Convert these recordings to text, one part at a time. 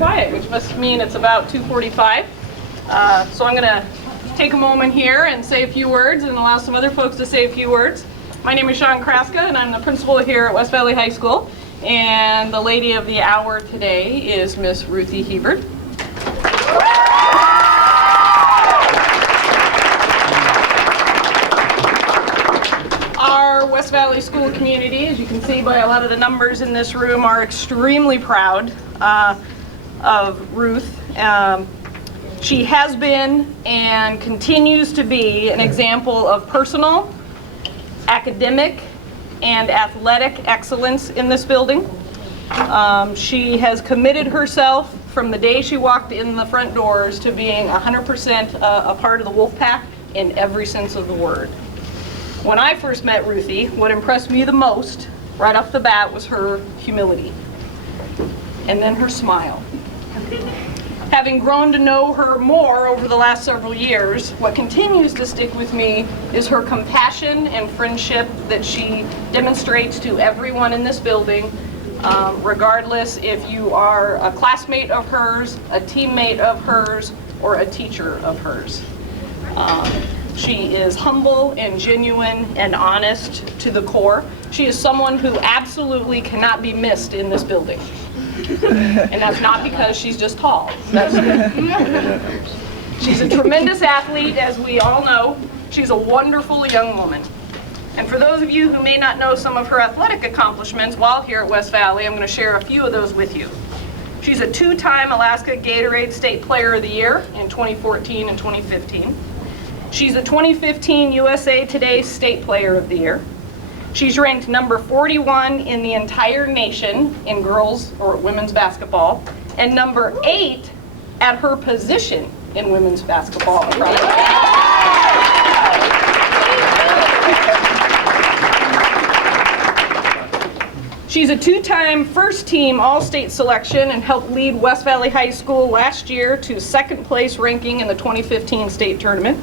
quiet, which must mean it's about 2:45. So I'm going to take a moment here and say a few words and allow some other folks to say a few words. My name is Sean Kraska, and I'm the principal here at West Valley High School. And the lady of the hour today is Miss Ruthy Hebard. Our West Valley school community, as you can see by a lot of the numbers in this room, are extremely proud of Ruth. She has been and continues to be an example of personal, academic, and athletic excellence in this building. She has committed herself from the day she walked in the front doors to being 100% a part of the Wolfpack in every sense of the word. When I first met Ruthy, what impressed me the most right off the bat was her humility, and then her smile. Having grown to know her more over the last several years, what continues to stick with me is her compassion and friendship that she demonstrates to everyone in this building, regardless if you are a classmate of hers, a teammate of hers, or a teacher of hers. She is humble and genuine and honest to the core. She is someone who absolutely cannot be missed in this building. And that's not because she's just tall. She's a tremendous athlete, as we all know. She's a wonderful young woman. And for those of you who may not know some of her athletic accomplishments while here at West Valley, I'm going to share a few of those with you. She's a two-time Alaska Gatorade State Player of the Year in 2014 and 2015. She's a 2015 USA Today State Player of the Year. She's ranked number 41 in the entire nation in girls or women's basketball, and number 8 at her position in women's basketball. She's a two-time first-team All-State selection and helped lead West Valley High School last year to second place ranking in the 2015 state tournament.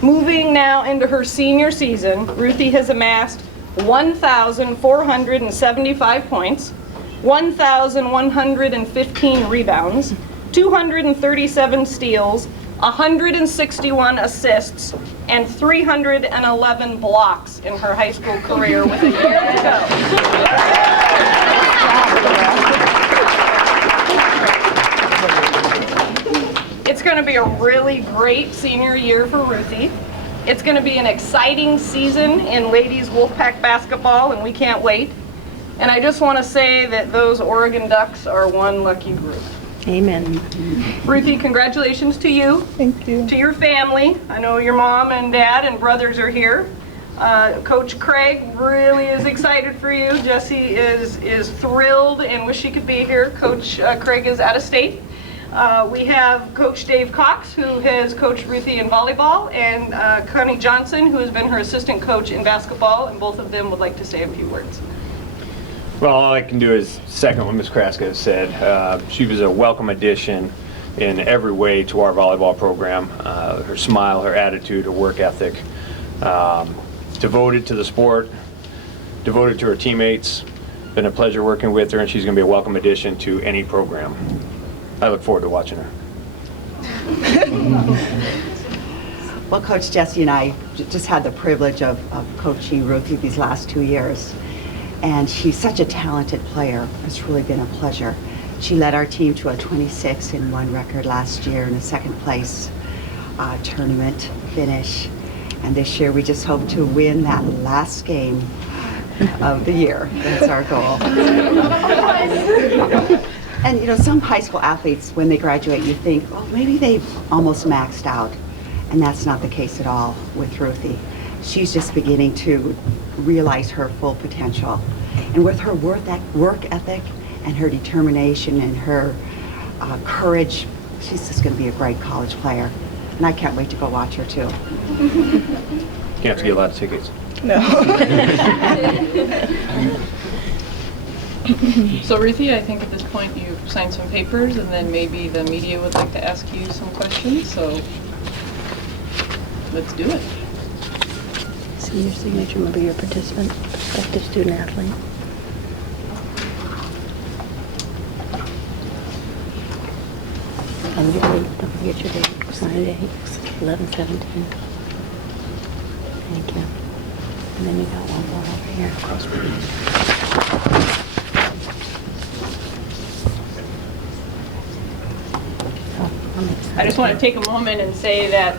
Moving now into her senior season, Ruthy has amassed 1,475 points, 1,115 rebounds, 237 steals, 161 assists, and 311 blocks in her high school career with a year to go. It's going to be a really great senior year for Ruthy. It's going to be an exciting season in ladies Wolfpack basketball, and we can't wait. And I just want to say that those Oregon Ducks are one lucky group. Amen. Ruthy, congratulations to you. Thank you. To your family. I know your mom and dad and brothers are here. Coach Craig really is excited for you. Jesse is thrilled and wish she could be here. Coach Craig is out of state. We have Coach Dave Cox, who has coached Ruthy in volleyball, and Connie Johnson, who has been her assistant coach in basketball, and both of them would like to say a few words. Well, all I can do is second what Ms. Kraska has said. She was a welcome addition in every way to our volleyball program. Her smile, her attitude, her work ethic, devoted to the sport, devoted to her teammates. Been a pleasure working with her, and she's going to be a welcome addition to any program. I look forward to watching her. Well, Coach Jesse and I just had the privilege of coaching Ruthy these last 2 years. And she's such a talented player. It's really been a pleasure. She led our team to a 26-1 record last year in a second place tournament finish. And this year we just hope to win that last game of the year. That's our goal. And you know, some high school athletes, when they graduate, you think, oh, maybe they've almost maxed out. And that's not the case at all with Ruthy. She's just beginning to realize her full potential. And with her work ethic and her determination and her courage, she's just going to be a great college player. And I can't wait to go watch her too. You have to get a lot of tickets. No. So Ruthy, I think at this point you've signed some papers, and then maybe the media would like to ask you some questions, so let's do it. See your signature, remember your participant, prospective student athlete. And your date, don't forget your date, sign a date, 11/17. Thank you. And then you got one more over here. So, I'll make I just want to take a moment and say that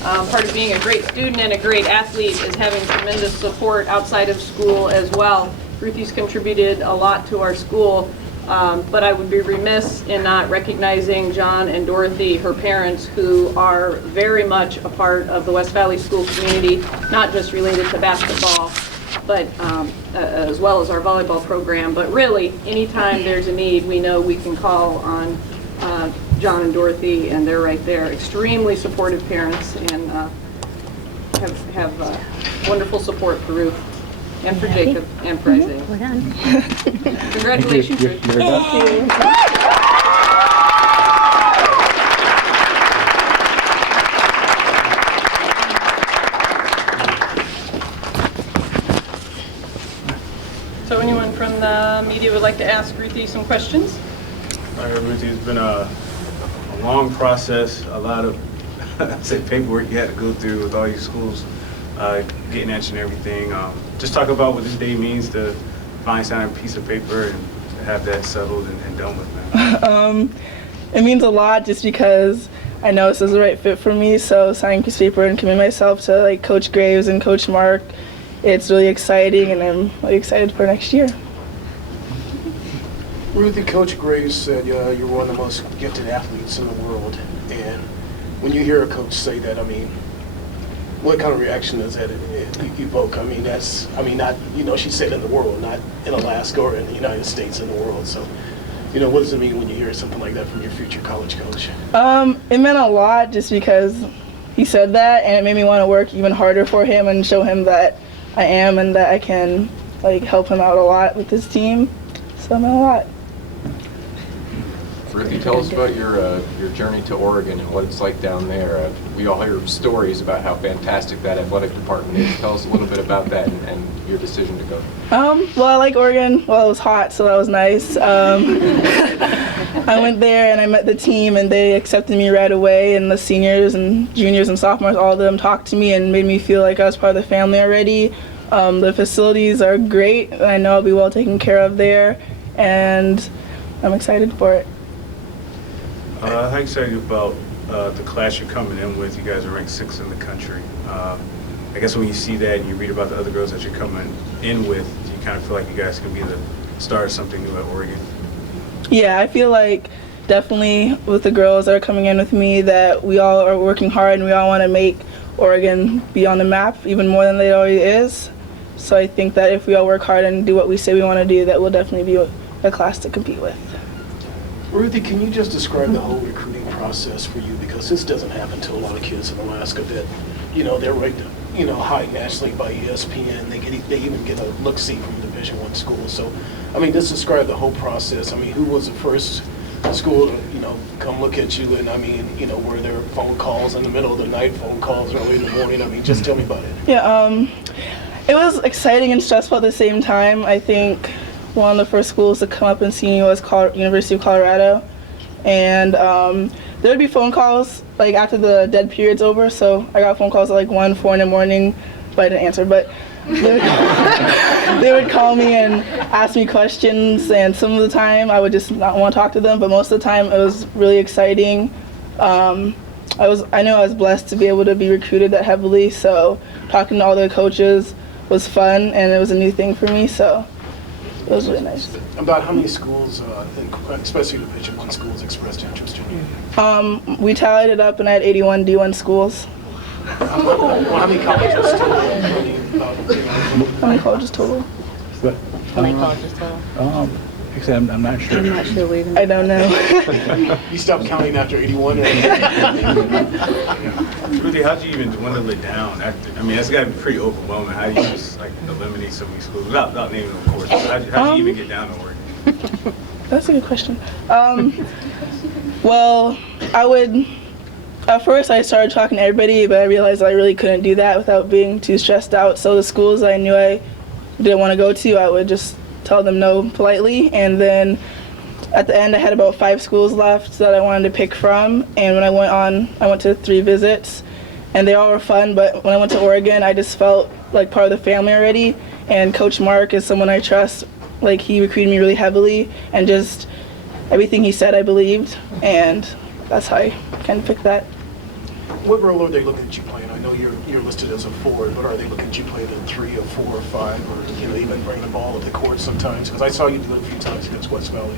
part of being a great student and a great athlete is having tremendous support outside of school as well. Ruthy's contributed a lot to our school, but I would be remiss in not recognizing John and Dorothy, her parents, who are very much a part of the West Valley School community, not just related to basketball, but as well as our volleyball program. But really, anytime there's a need, we know we can call on John and Dorothy, and they're right there. Extremely supportive parents, and have wonderful support for Ruth, and for Happy? Jacob, and for Isaiah. We're done. Congratulations, Ruth. Thank you. So anyone from the media would like to ask Ruthy some questions? All right, Ruthy, it's been a long process, a lot of I'd say paperwork you had to go through with all your schools, getting at you and everything. Just talk about what this day means to finally sign a piece of paper and have that settled and done with, man. It means a lot just because I know this is the right fit for me. So signing a piece of paper and committing myself to like Coach Graves and Coach Mark, it's really exciting, and I'm really excited for next year. Ruthy, Coach Graves said you're one of the most gifted athletes in the world, and when you hear a coach say that, I mean, what kind of reaction does that evoke? I mean, not, she said in the world, not in Alaska or in the United States, in the world. So, what does it mean when you hear something like that from your future college coach? It meant a lot just because he said that, and it made me want to work even harder for him and show him that I am and that I can like help him out a lot with his team. So it meant a lot. Ruthy, tell us about your journey to Oregon and what it's like down there. We all hear stories about how fantastic that athletic department is. Tell us a little bit about that and your decision to go. Well, I like Oregon. Well, it was hot, so that was nice. I went there and I met the team, and they accepted me right away. And the seniors and juniors and sophomores, all of them talked to me and made me feel like I was part of the family already. The facilities are great. I know I'll be well taken care of there, and I'm excited for it. How excited about the class you're coming in with? You guys are ranked 6th in the country. I guess when you see that and you read about the other girls that you're coming in with, do you kind of feel like you guys can be the start of something new at Oregon? Yeah, I feel like definitely with the girls that are coming in with me that we all are working hard and we all want to make Oregon be on the map even more than it already is. So I think that if we all work hard and do what we say we want to do, that we'll definitely be a class to compete with. Ruthy, can you just describe the whole recruiting process for you? Because this doesn't happen to a lot of kids in Alaska that, they're ranked, high nationally by ESPN. They even get a look-see from Division I schools. So, I mean, just describe the whole process. I mean, who was the first school to, come look at you? And I mean, were there phone calls in the middle of the night, phone calls early in the morning? I mean, just tell me about it. Yeah, it was exciting and stressful at the same time. I think one of the first schools to come up and see me was University of Colorado, and there would be phone calls like after the dead period's over. So I got phone calls at like 1, 4 in the morning, but I didn't answer. But they would call me and ask me questions, and some of the time I would just not want to talk to them. But most of the time it was really exciting. I know I was blessed to be able to be recruited that heavily. So talking to all the coaches was fun, and it was a new thing for me. So it was really nice. About how many schools, especially Division I schools, expressed interest in you? We tallied it up, and I had 81 D1 schools. Well, how many colleges total? How many colleges total? How many colleges total? Actually, I'm not sure. I'm not sure we even. I don't know. You stopped counting after 81? Ruthy, how'd you even dwindle it down? I mean, that's got to be pretty overwhelming. How do you just eliminate so many schools without naming them, of course? How'd you even get down to Oregon? That's a good question. Well, at first I started talking to everybody, but I realized I really couldn't do that without being too stressed out. So the schools I knew I didn't want to go to, I would just tell them no politely. And then at the end I had about 5 schools left that I wanted to pick from, and when I went to 3 visits, and they all were fun, but when I went to Oregon, I just felt like part of the family already, and Coach Mark is someone I trust. Like, he recruited me really heavily, and just everything he said I believed, and that's how I kind of picked that. What role are they looking at you playing? I know you're listed as a forward, but are they looking at you playing in 3 or 4 or 5, or even bring the ball up the court sometimes? Because I saw you do it a few times against West Valley.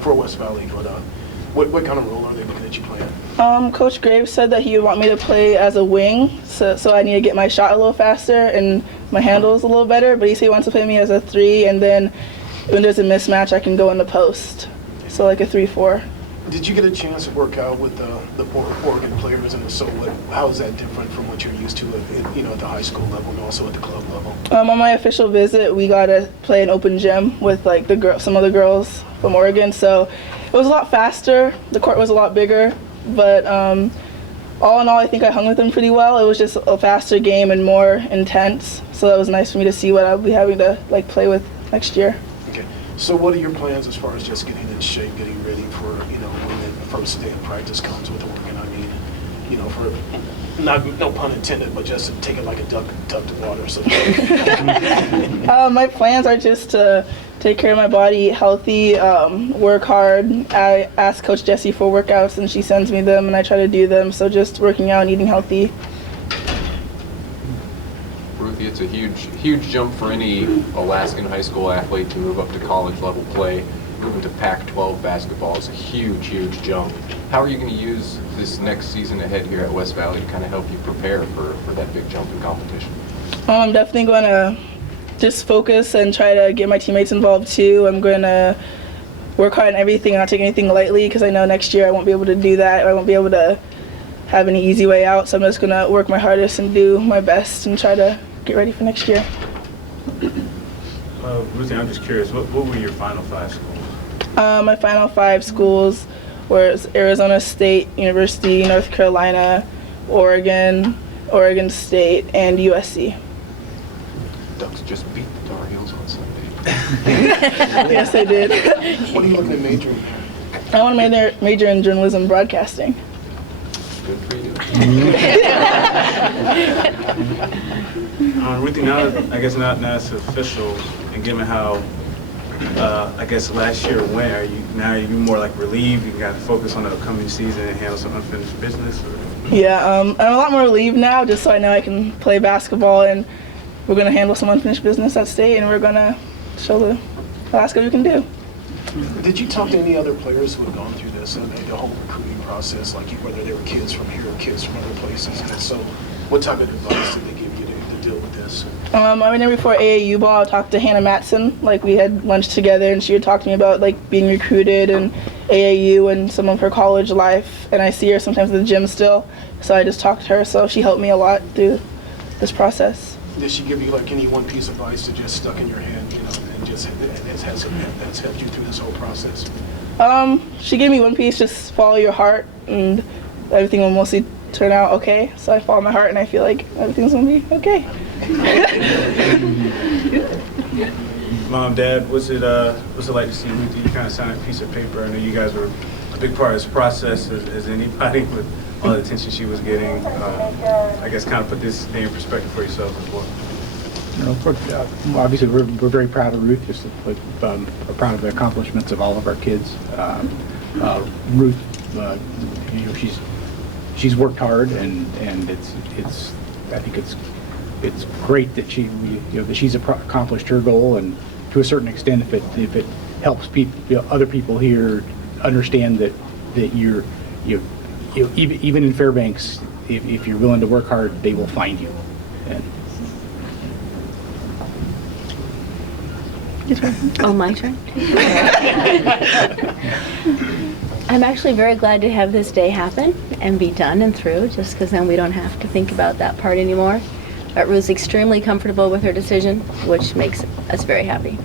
For West Valley. But what kind of role are they looking at you playing? Coach Graves said that he would want me to play as a wing, so I need to get my shot a little faster and my handles a little better. But he said he wants to play me as a 3, and then when there's a mismatch, I can go in the post. So like a 3-4. Did you get a chance to work out with the Oregon players, and so how is that different from what you're used to at the high school level and also at the club level? On my official visit, we got to play an open gym with like some of the girls from Oregon, so it was a lot faster. The court was a lot bigger, but all in all, I think I hung with them pretty well. It was just a faster game and more intense, so that was nice for me to see what I'll be having to play with next year. Okay, so what are your plans as far as just getting in shape, getting ready for when the first day of practice comes with Oregon? I mean, for no pun intended, but just to take it like a duck to water. So. My plans are just to take care of my body, eat healthy, work hard. I ask Coach Jessie for workouts, and she sends me them, and I try to do them. So just working out and eating healthy. Ruthy, it's a huge jump for any Alaskan high school athlete to move up to college level play. Moving to Pac-12 basketball is a huge jump. How are you going to use this next season ahead here at West Valley to kind of help you prepare for that big jump in competition? I'm definitely going to just focus and try to get my teammates involved too. I'm going to work hard on everything and not take anything lightly, because I know next year I won't be able to do that. I won't be able to have any easy way out, so I'm just going to work my hardest and do my best and try to get ready for next year. Ruthy, I'm just curious, what were your final 5 schools? My final 5 schools were Arizona State University, North Carolina, Oregon, Oregon State, and USC. Ducks just beat the Tar Heels on Sunday. Yes, I did. What are you looking at majoring in? I want to major in journalism and broadcasting. Good for you. Ruthy, now it's official, and given how I guess last year went, are you more like relieved? You got to focus on the upcoming season and handle some unfinished business? Or? Yeah, I'm a lot more relieved now, just so I know I can play basketball, and we're going to handle some unfinished business at state, and we're going to show the Alaska we can do. Did you talk to any other players who have gone through this and the whole recruiting process, like whether they were kids from here or kids from other places? And so, what type of advice did they give you to deal with this? I went in before AAU ball. I talked to Hannah Matson. We had lunch together, and she would talk to me about being recruited and AAU and some of her college life. And I see her sometimes at the gym still, so I just talked to her. So she helped me a lot through this process. Did she give you any one piece of advice that just stuck in your head, and that's helped you through this whole process? She gave me one piece: just follow your heart, and everything will mostly turn out okay. So I follow my heart, and I feel like everything's gonna be okay. Mom, Dad, what's it like to see Ruthy? You kind of sign a piece of paper. I know you guys were a big part of this process as anybody, with all the attention she was getting. I guess kind of put this thing in perspective for yourself as well. Obviously, we're very proud of Ruth. Just we're proud of the accomplishments of all of our kids. Ruth, she's worked hard, and it's I think it's great that she's accomplished her goal, and to a certain extent, if it helps other people here understand that you're even in Fairbanks, if you're willing to work hard, they will find you. And Oh, my turn? I'm actually very glad to have this day happen and be done and through, just because then we don't have to think about that part anymore. But Ruth's extremely comfortable with her decision, which makes us very happy.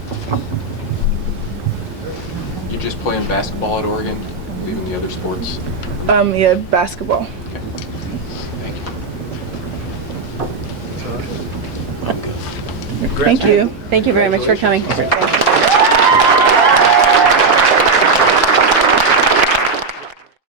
You're just playing basketball at Oregon, leaving the other sports? Yeah, basketball. Okay. Thank you. Thank you. Thank you very much for coming.